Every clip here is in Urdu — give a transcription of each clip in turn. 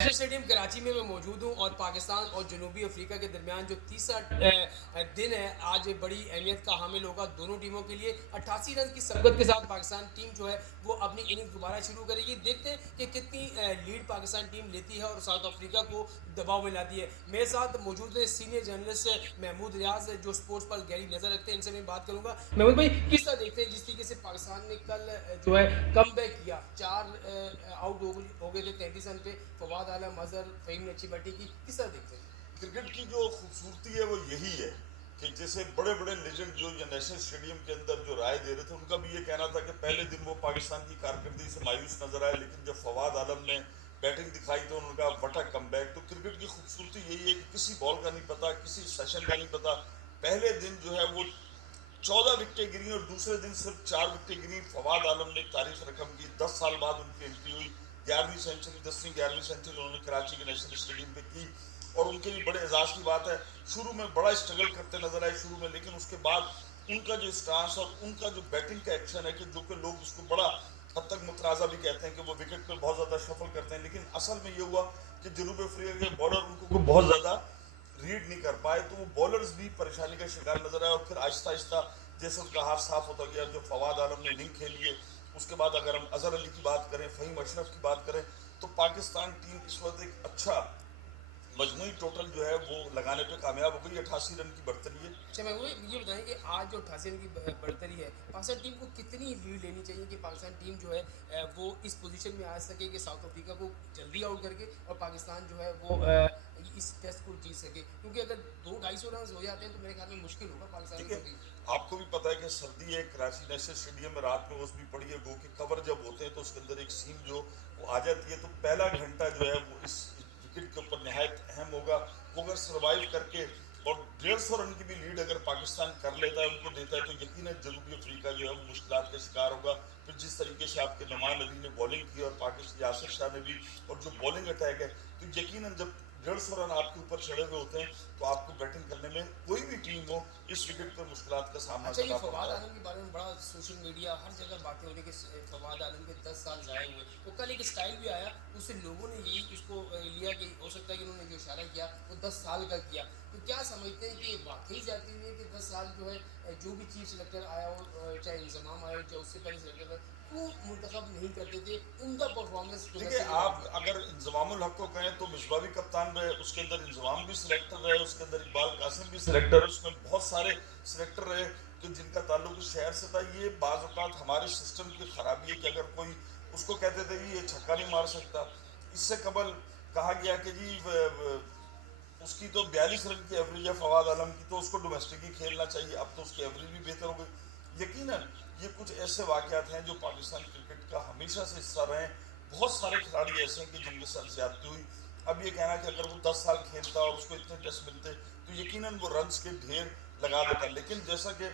نیشنل اسٹیڈیم کراچی میں موجود ہوں اور پاکستان اور جنوبی افریقہ کے درمیان جو تیسرا دن ہے آج بڑی اہمیت کا حامل ہوگا دونوں ٹیموں کے لیے. 88 رن کی سبقت کے ساتھ پاکستان ٹیم جو ہے وہ اپنی اننگ دوبارہ شروع کرے گی. دیکھتے ہیں کہ کتنی لیڈ پاکستان ٹیم لیتی ہے اور ساؤتھ افریقہ کو دباؤ میں لاتی ہے. میرے ساتھ موجود ہے سینئر جرنلسٹ محمود ریاض جو سپورٹس پر گہری نظر رکھتے ہیں. ان سے میں بات کروں گا. محمود بھائی کس طرح دیکھتے ہیں جس طریقے سے پاکستان نے کل جو ہے کم بیک کیا, 4 آؤٹ ہو گئے تھے 33 رن پہ, فواد عالم, اظہر, فہیم نے اچھی بیٹنگ کی, کس طرح دیکھتے ہیں؟ کرکٹ کی جو خوبصورتی ہے وہ یہی ہے کہ جیسے بڑے بڑے لیجنڈ جو یہ نیشنل اسٹیڈیم کے اندر جو رائے دے رہے تھے ان کا بھی یہ کہنا تھا کہ پہلے دن وہ پاکستان کی کارکردگی سے مایوس نظر آئے, لیکن جب فواد عالم نے بیٹنگ دکھائی تو انہوں نے کہا وٹ اے کم بیک. تو کرکٹ کی خوبصورتی یہی ہے کہ کسی بال کا نہیں پتا, کسی سیشن کا نہیں پتا. پہلے دن جو ہے وہ 14 وکٹیں گری اور دوسرے دن صرف 4 وکٹیں گری. فواد عالم نے ایک تاریخ رقم کی, 10 سال بعد ان کی انٹری ہوئی, 11ویں سینچری, 10ویں 11ویں سینچری انہوں نے کراچی کے نیشنل اسٹیڈیم پہ کی اور ان کے لیے بڑے اعزاز کی بات ہے. شروع میں بڑا اسٹرگل کرتے نظر آئے شروع میں, لیکن اس کے بعد ان کا جو اسٹانس اور ان کا جو بیٹنگ کا ایکشن ہے کہ جو کہ لوگ اس کو بڑا حد تک متنازع بھی کہتے ہیں کہ وہ وکٹ پہ بہت زیادہ شفل کرتے ہیں, لیکن اصل میں یہ ہوا کہ جنوبی افریقہ کے بالر ان کو بہت زیادہ ریڈ نہیں کر پائے, تو وہ بالرز بھی پریشانی کا شکار نظر آئے. اور پھر آہستہ آہستہ جیسے ان کا ہاتھ صاف ہوتا گیا, جو فواد عالم نے اننگ کھیلی ہے, اس کے بعد اگر ہم اظہر علی کی بات کریں, فہیم اشرف کی بات کریں, تو پاکستان ٹیم اس وقت ایک اچھا مجموعی ٹوٹل جو ہے وہ لگانے پہ کامیاب ہو گئی. 88 رن کی برتری ہے. اچھا میں یہ بتائیں کہ آج جو 88 رن کی برتری ہے, پاکستان ٹیم کو کتنی لیڈ لینی چاہیے کہ پاکستان ٹیم جو ہے وہ اس پوزیشن میں آ سکے کہ ساؤتھ افریقہ کو جلدی آؤٹ کر کے اور پاکستان جو ہے وہ اس ٹیسٹ کو جیت سکے, کیونکہ اگر 200-250 رنز ہو جاتے ہیں تو میرے خیال میں مشکل ہوگا پاکستان دیکھیں کو بھی. آپ کو بھی پتا ہے کہ سردی ہے, کراچی نیشنل اسٹیڈیم میں رات میں اوس بھی پڑی ہے, گو کہ کور جب ہوتے ہیں تو اس کے اندر ایک سیم جو وہ آ جاتی ہے, تو پہلا گھنٹہ جو ہے وہ اس وکٹ کے اوپر نہایت اہم ہوگا. وہ اگر سروائیو کر کے اور 150 رن کی بھی لیڈ اگر پاکستان کر لیتا ہے, ان کو دیتا ہے, تو یقیناً جنوبی افریقہ جو ہے وہ مشکلات کا شکار ہوگا. پھر جس طریقے سے آپ کے نعمان علی نے بالنگ کی اور پاکستان یاسر شاہ نے بھی, اور جو بالنگ اٹیک ہے, تو یقیناً جب 150 رن آپ کے اوپر چڑھے ہوئے ہوتے ہیں تو آپ کو بیٹنگ کرنے میں کوئی بھی ٹیم ہو اس وکٹ پر مشکلات کا سامنا اچھا, یہ کرنا فواد پڑتا ہے. عالم کے بارے میں بڑا سوشل میڈیا ہر جگہ باتیں ہو رہی کہ فواد عالم کے 10 سال ضائع ہوئے. وہ کل ایک اسٹائل بھی آیا, اس سے لوگوں نے یہی اس کو لیا کہ ہو سکتا ہے کہ انہوں نے جو اشارہ کیا وہ 10 سال کا کیا. تو کیا سمجھتے ہیں کہ واقعی جاتی ہوئی ہے کہ 10 سال جو ہے جو بھی چیف سلیکٹر آیا ہو, چاہے انضمام آیا ہو, چاہے اس سے پہلے سلیکٹر آیا, وہ منتخب نہیں کرتے تھے, ان کا پرفارمنس دیکھیے ڈومیسٹک آپ لیول پہ؟ اگر انضمام الحق کو کہیں تو مصباح بھی کپتان رہے, اس کے اندر انضمام بھی سلیکٹر رہے, اس کے اندر اقبال قاسم بھی سلیکٹر رہے, اس میں بہت سارے سلیکٹر رہے کہ جن کا تعلق اس شہر سے تھا. یہ بعض اوقات ہمارے سسٹم کی خرابی ہے کہ اگر کوئی اس کو کہتے تھے یہ چھکا نہیں مار سکتا. اس سے قبل کہا گیا کہ جی اس کی تو 42 رن کی ایوریج ہے فواد عالم کی, تو اس کو ڈومیسٹک ہی کھیلنا چاہیے. اب تو اس کی ایوریج بھی بہتر ہو گئی. یقیناً یہ کچھ ایسے واقعات ہیں جو پاکستان کرکٹ کا ہمیشہ سے حصہ رہے ہیں. بہت سارے کھلاڑی ایسے ہیں کہ جن کے ساتھ زیادتی ہوئی. اب یہ کہنا کہ اگر وہ 10 سال کھیلتا اور اس کو اتنے ٹیسٹ ملتے تو یقیناً وہ رنز کے ڈھیر لگا دیتا. لیکن جیسا کہ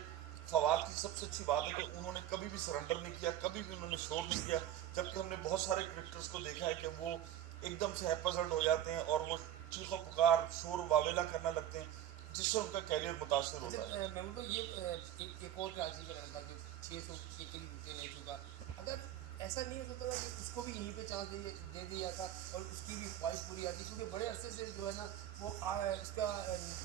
فواد کی سب سے اچھی بات ہے کہ انہوں نے کبھی بھی سرنڈر نہیں کیا, کبھی بھی انہوں نے شور نہیں کیا, جبکہ ہم نے بہت سارے کرکٹرز کو دیکھا ہے کہ وہ ایک دم سے ہیپزرڈ ہو جاتے ہیں اور وہ چیخ و پکار شور و واویلا کرنے لگتے ہیں, جس سے ان کا کیریئر متاثر ہوتا ہے. اچھا محمود بھائی, یہ ایک اور کراچی کا لڑکا جو 600 کے قریب وکٹیں لے چکا, اگر ایسا نہیں ہو سکتا تھا کہ اس کو بھی یہیں پہ چانس دے دیا تھا اور اس کی بھی خواہش پوری آتی, کیونکہ بڑے عرصے سے جو ہے نا وہ اس کا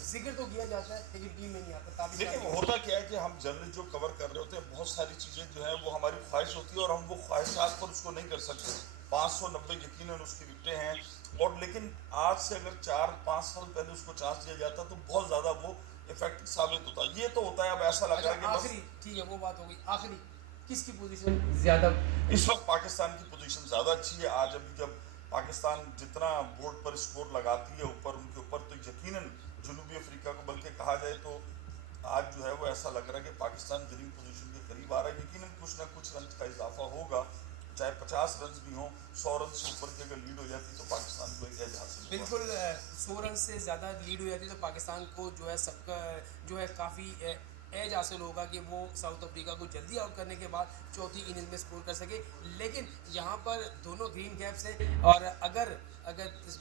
ذکر تو کیا جاتا ہے لیکن ٹیم میں نہیں آتا. دیکھیں ہوتا کیا ہے کہ ہم جرنل جو کور کر رہے ہوتے ہیں, بہت ساری چیزیں جو ہیں وہ ہماری خواہش ہوتی ہے اور ہم وہ خواہشات پر اس کو نہیں کر سکتے. 590 یقیناً اس کی وکٹیں ہیں, اور لیکن آج سے اگر 4-5 سال پہلے اس کو چانس دیا جاتا تو بہت زیادہ وہ افیکٹو ثابت ہوتا. یہ تو ہوتا ہے اب ایسا لگ رہا ہے کہ بس آخری ٹھیک ہے وہ بات ہوگی. آخری کس کی پوزیشن زیادہ اس وقت پاکستان کی پوزیشن زیادہ اچھی ہے. آج ابھی جب پاکستان جتنا بورڈ پر اسکور لگاتی ہے اوپر ان کے اوپر, تو یقیناً جنوبی افریقہ کو بلکہ کہا جائے تو آج جو ہے وہ ایسا لگ رہا ہے کہ پاکستان ڈریم پوزیشن کے قریب آ رہا ہے. یقیناً کچھ نہ کچھ رنز کا اضافہ ہوگا, چاہے 50 رنز بھی ہوں, 100 رنز سے اوپر کی اگر لیڈ ہو جاتی تو پاکستان کو ایک ایج حاصل ہوگا. بالکل 100 رن سے زیادہ لیڈ ہو جاتی تو پاکستان کو جو ہے سب کا جو ہے کافی ایج حاصل ہوگا کہ وہ ساؤتھ افریقہ کو جلدی آؤٹ کرنے کے بعد چوتھی اننگ میں اسکور کر سکے. لیکن یہاں پر دونوں گرین کیپس ہیں, اور اگر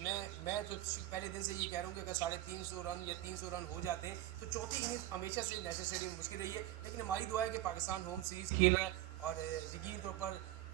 میں تو پہلے دن سے یہ کہہ رہا ہوں کہ اگر 350 رن یا 300 رن ہو جاتے ہیں تو چوتھی اننگ ہمیشہ سے نیشنل اسٹیڈیم مشکل رہی ہے. لیکن ہماری دعا ہے کہ پاکستان ہوم سیریز کھیل رہا ہے اور یقینی طور پر